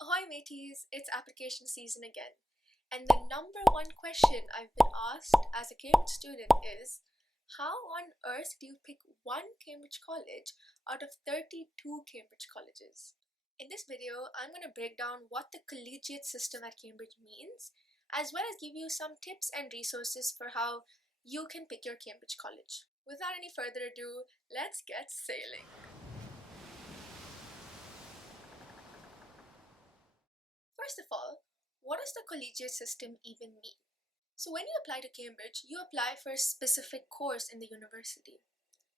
Ahoy mateys, it's application season again. And the number one question I've been asked as a Cambridge student is, how on earth do you pick one Cambridge college out of 32 Cambridge colleges? In this video, I'm going to break down what the collegiate system at Cambridge means, as well as give you some tips and resources for how you can pick your Cambridge college. Without any further ado, let's get sailing. First of all, what does the collegiate system even mean? So when you apply to Cambridge, you apply for a specific course in the university.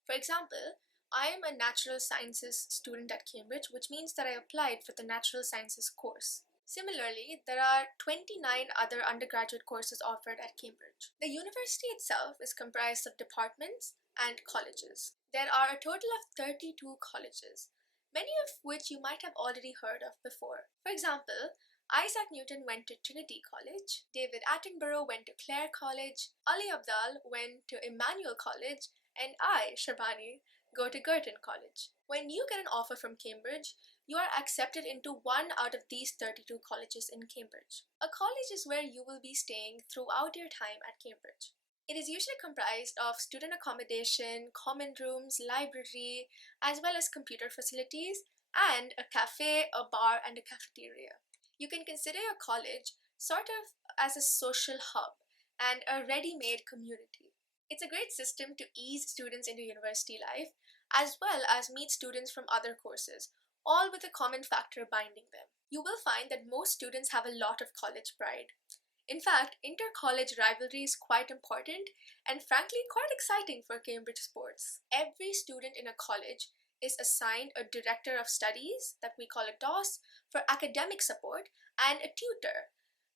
For example, I am a natural sciences student at Cambridge, which means that I applied for the natural sciences course. Similarly, there are 29 other undergraduate courses offered at Cambridge. The university itself is comprised of departments and colleges. There are a total of 32 colleges, many of which you might have already heard of before. For example, Isaac Newton went to Trinity College, David Attenborough went to Clare College, Ali Abdaal went to Emmanuel College, and I, Shabani, go to Girton College. When you get an offer from Cambridge, you are accepted into one out of these 32 colleges in Cambridge. A college is where you will be staying throughout your time at Cambridge. It is usually comprised of student accommodation, common rooms, library, as well as computer facilities, and a cafe, a bar, and a cafeteria. You can consider your college sort of as a social hub and a ready-made community. It's a great system to ease students into university life, as well as meet students from other courses, all with a common factor binding them. You will find that most students have a lot of college pride. In fact, inter-college rivalry is quite important and frankly quite exciting for Cambridge sports. Every student in a college is assigned a director of studies, that we call a DOS, for academic support, and a tutor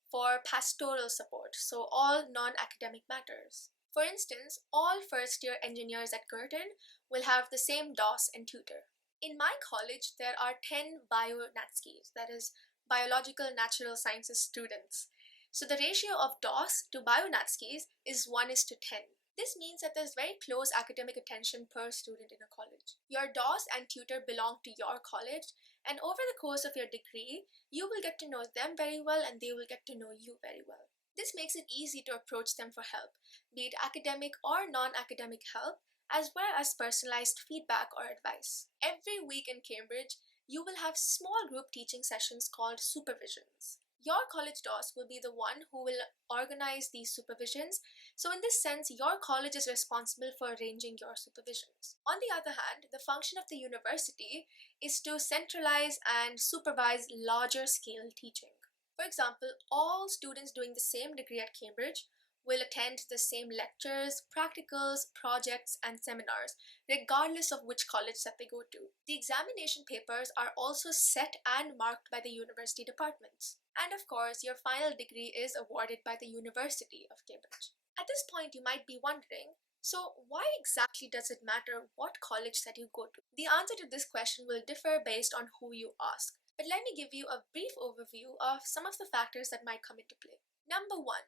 for pastoral support, so all non-academic matters. For instance, all first-year engineers at Girton will have the same DOS and tutor. In my college, there are 10 bio-natskis, that is, biological natural sciences students. So the ratio of DOS to bio-natskis is 1:10. This means that there's very close academic attention per student in a college. Your DOS and tutor belong to your college, and over the course of your degree, you will get to know them very well and they will get to know you very well. This makes it easy to approach them for help, be it academic or non-academic help, as well as personalized feedback or advice. Every week in Cambridge, you will have small group teaching sessions called supervisions. Your college DOS will be the one who will organize these supervisions, so in this sense, your college is responsible for arranging your supervisions. On the other hand, the function of the university is to centralize and supervise larger scale teaching. For example, all students doing the same degree at Cambridge will attend the same lectures, practicals, projects, and seminars, regardless of which college that they go to. The examination papers are also set and marked by the university departments. And of course, your final degree is awarded by the University of Cambridge. At this point, you might be wondering, so why exactly does it matter what college that you go to? The answer to this question will differ based on who you ask. But let me give you a brief overview of some of the factors that might come into play. Number one,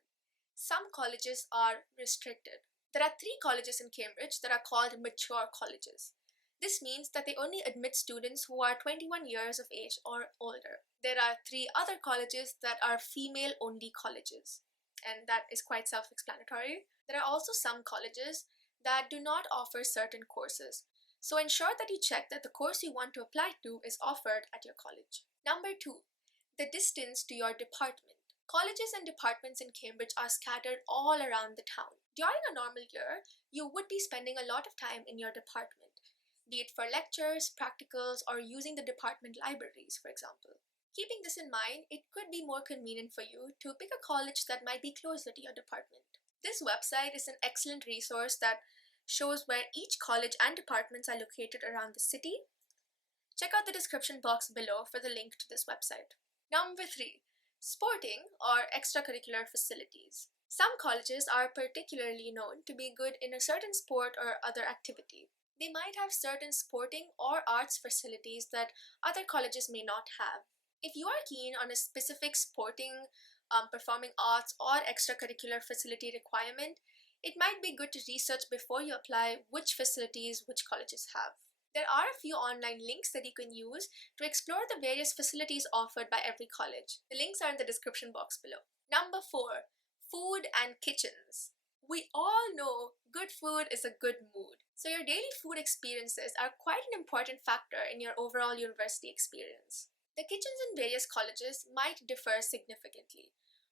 some colleges are restricted. There are 3 colleges in Cambridge that are called mature colleges. This means that they only admit students who are 21 years of age or older. There are 3 other colleges that are female-only colleges, and that is quite self-explanatory. There are also some colleges that do not offer certain courses, so ensure that you check that the course you want to apply to is offered at your college. Number 2, the distance to your department. Colleges and departments in Cambridge are scattered all around the town. During a normal year, you would be spending a lot of time in your department, be it for lectures, practicals, or using the department libraries, for example. Keeping this in mind, it could be more convenient for you to pick a college that might be closer to your department. This website is an excellent resource that shows where each college and departments are located around the city. Check out the description box below for the link to this website. Number 3, sporting or extracurricular facilities. Some colleges are particularly known to be good in a certain sport or other activity. They might have certain sporting or arts facilities that other colleges may not have. If you are keen on a specific sporting, performing arts, or extracurricular facility requirement, it might be good to research before you apply which facilities which colleges have. There are a few online links that you can use to explore the various facilities offered by every college. The links are in the description box below. Number 4. Food and kitchens. We all know good food is a good mood. So your daily food experiences are quite an important factor in your overall university experience. The kitchens in various colleges might differ significantly,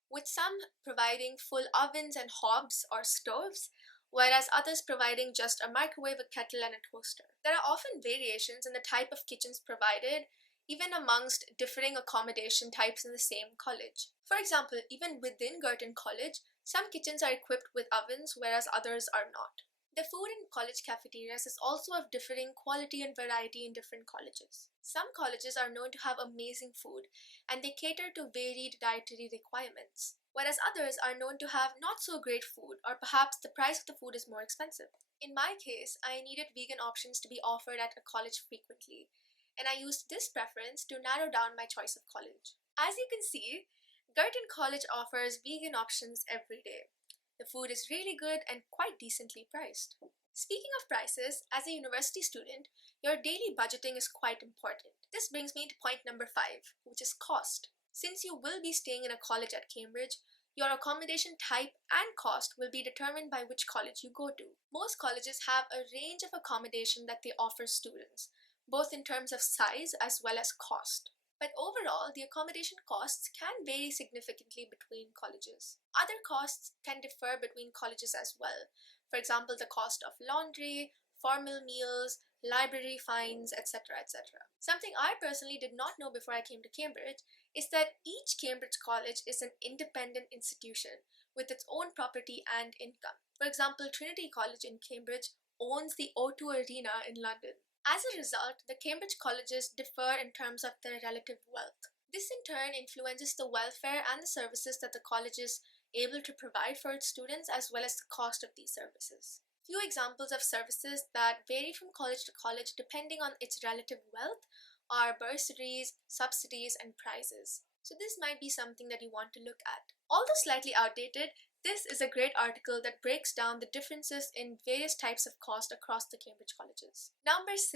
with some providing full ovens and hobs or stoves, whereas others providing just a microwave, a kettle, and a toaster. There are often variations in the type of kitchens provided, even amongst differing accommodation types in the same college. For example, even within Girton College, some kitchens are equipped with ovens, whereas others are not. The food in college cafeterias is also of differing quality and variety in different colleges. Some colleges are known to have amazing food, and they cater to varied dietary requirements, whereas others are known to have not so great food, or perhaps the price of the food is more expensive. In my case, I needed vegan options to be offered at a college frequently, and I used this preference to narrow down my choice of college. As you can see, Girton College offers vegan options every day. The food is really good and quite decently priced. Speaking of prices, as a university student, your daily budgeting is quite important. This brings me to point number 5, which is cost. Since you will be staying in a college at Cambridge, your accommodation type and cost will be determined by which college you go to. Most colleges have a range of accommodation that they offer students, both in terms of size as well as cost. But overall, the accommodation costs can vary significantly between colleges. Other costs can differ between colleges as well. For example, the cost of laundry, formal meals, library fines, etc., etc. Something I personally did not know before I came to Cambridge is that each Cambridge college is an independent institution with its own property and income. For example, Trinity College in Cambridge owns the O2 Arena in London. As a result, the Cambridge colleges differ in terms of their relative wealth. This in turn influences the welfare and the services that the college is able to provide for its students, as well as the cost of these services. Few examples of services that vary from college to college depending on its relative wealth are bursaries, subsidies, and prizes. So this might be something that you want to look at. Although slightly outdated, this is a great article that breaks down the differences in various types of cost across the Cambridge colleges. Number 6.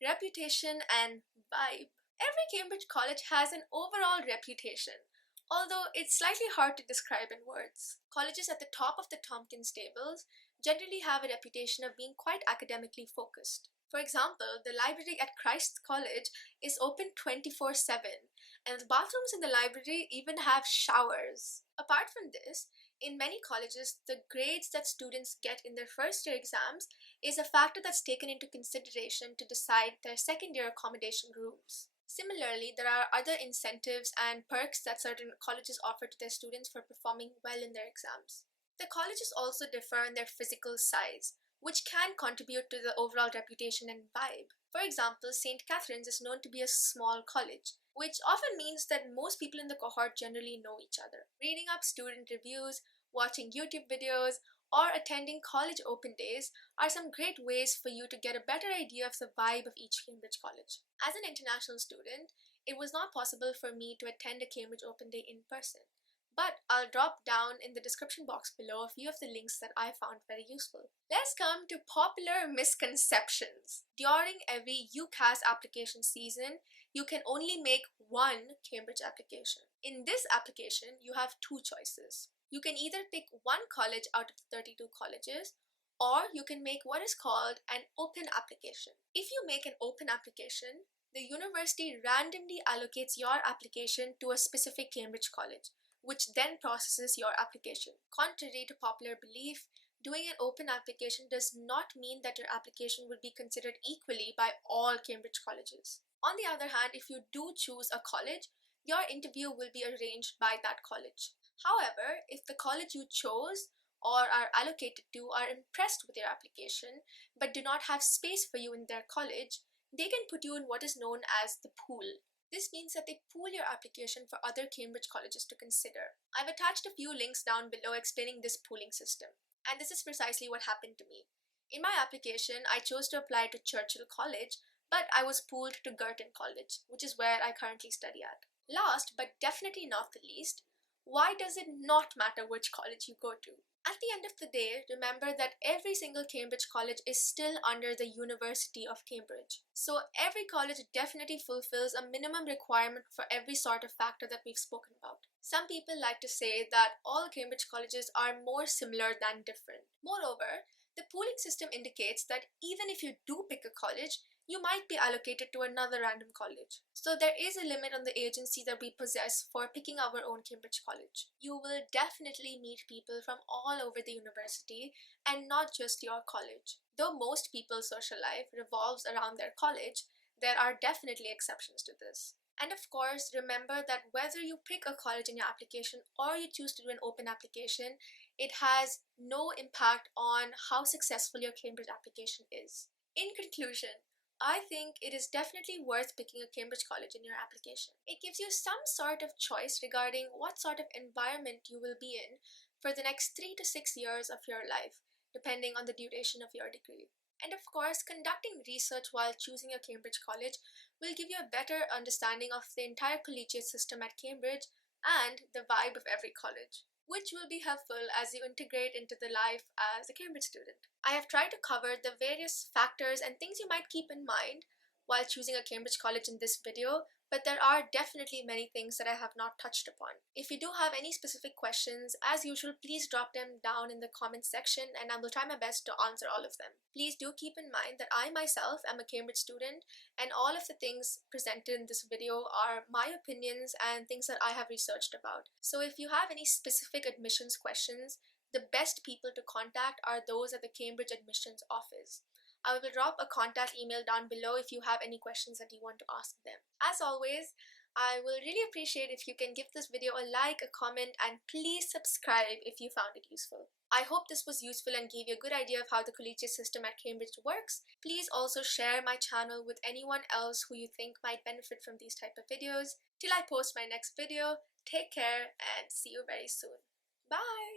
Reputation and vibe. Every Cambridge college has an overall reputation, although it's slightly hard to describe in words. Colleges at the top of the Tompkins tables generally have a reputation of being quite academically focused. For example, the library at Christ's College is open 24/7, and the bathrooms in the library even have showers. Apart from this, in many colleges, the grades that students get in their first year exams is a factor that's taken into consideration to decide their second year accommodation rooms. Similarly, there are other incentives and perks that certain colleges offer to their students for performing well in their exams. The colleges also differ in their physical size, which can contribute to the overall reputation and vibe. For example, St. Catherine's is known to be a small college, which often means that most people in the cohort generally know each other. Reading up student reviews, watching YouTube videos, or attending college open days are some great ways for you to get a better idea of the vibe of each Cambridge college. As an international student, it was not possible for me to attend a Cambridge open day in person, but I'll drop down in the description box below a few of the links that I found very useful. Let's come to popular misconceptions. During every UCAS application season, you can only make one Cambridge application. In this application, you have two choices. You can either pick one college out of the 32 colleges, or you can make what is called an open application. If you make an open application, the university randomly allocates your application to a specific Cambridge college, which then processes your application. Contrary to popular belief, doing an open application does not mean that your application will be considered equally by all Cambridge colleges. On the other hand, if you do choose a college, your interview will be arranged by that college. However, if the college you chose or are allocated to are impressed with your application but do not have space for you in their college, they can put you in what is known as the pool. This means that they pool your application for other Cambridge colleges to consider. I've attached a few links down below explaining this pooling system, and this is precisely what happened to me. In my application, I chose to apply to Churchill College, but I was pooled to Girton College, which is where I currently study at. Last, but definitely not the least, why does it not matter which college you go to? At the end of the day, remember that every single Cambridge college is still under the University of Cambridge. So every college definitely fulfills a minimum requirement for every sort of factor that we've spoken about. Some people like to say that all Cambridge colleges are more similar than different. Moreover, the pooling system indicates that even if you do pick a college, you might be allocated to another random college. So there is a limit on the agency that we possess for picking our own Cambridge college. You will definitely meet people from all over the university and not just your college. Though most people's social life revolves around their college, there are definitely exceptions to this. And of course, remember that whether you pick a college in your application or you choose to do an open application, it has no impact on how successful your Cambridge application is. In conclusion, I think it is definitely worth picking a Cambridge college in your application. It gives you some sort of choice regarding what sort of environment you will be in for the next 3 to 6 years of your life, depending on the duration of your degree. And of course, conducting research while choosing a Cambridge college will give you a better understanding of the entire collegiate system at Cambridge and the vibe of every college, which will be helpful as you integrate into the life as a Cambridge student. I have tried to cover the various factors and things you might keep in mind while choosing a Cambridge college in this video, but there are definitely many things that I have not touched upon. If you do have any specific questions, as usual, please drop them down in the comments section and I will try my best to answer all of them. Please do keep in mind that I myself am a Cambridge student and all of the things presented in this video are my opinions and things that I have researched about. So if you have any specific admissions questions, the best people to contact are those at the Cambridge Admissions office. I will drop a contact email down below if you have any questions that you want to ask them. As always, I will really appreciate if you can give this video a like, a comment, and please subscribe if you found it useful. I hope this was useful and gave you a good idea of how the collegiate system at Cambridge works. Please also share my channel with anyone else who you think might benefit from these type of videos. Till I post my next video, take care and see you very soon. Bye!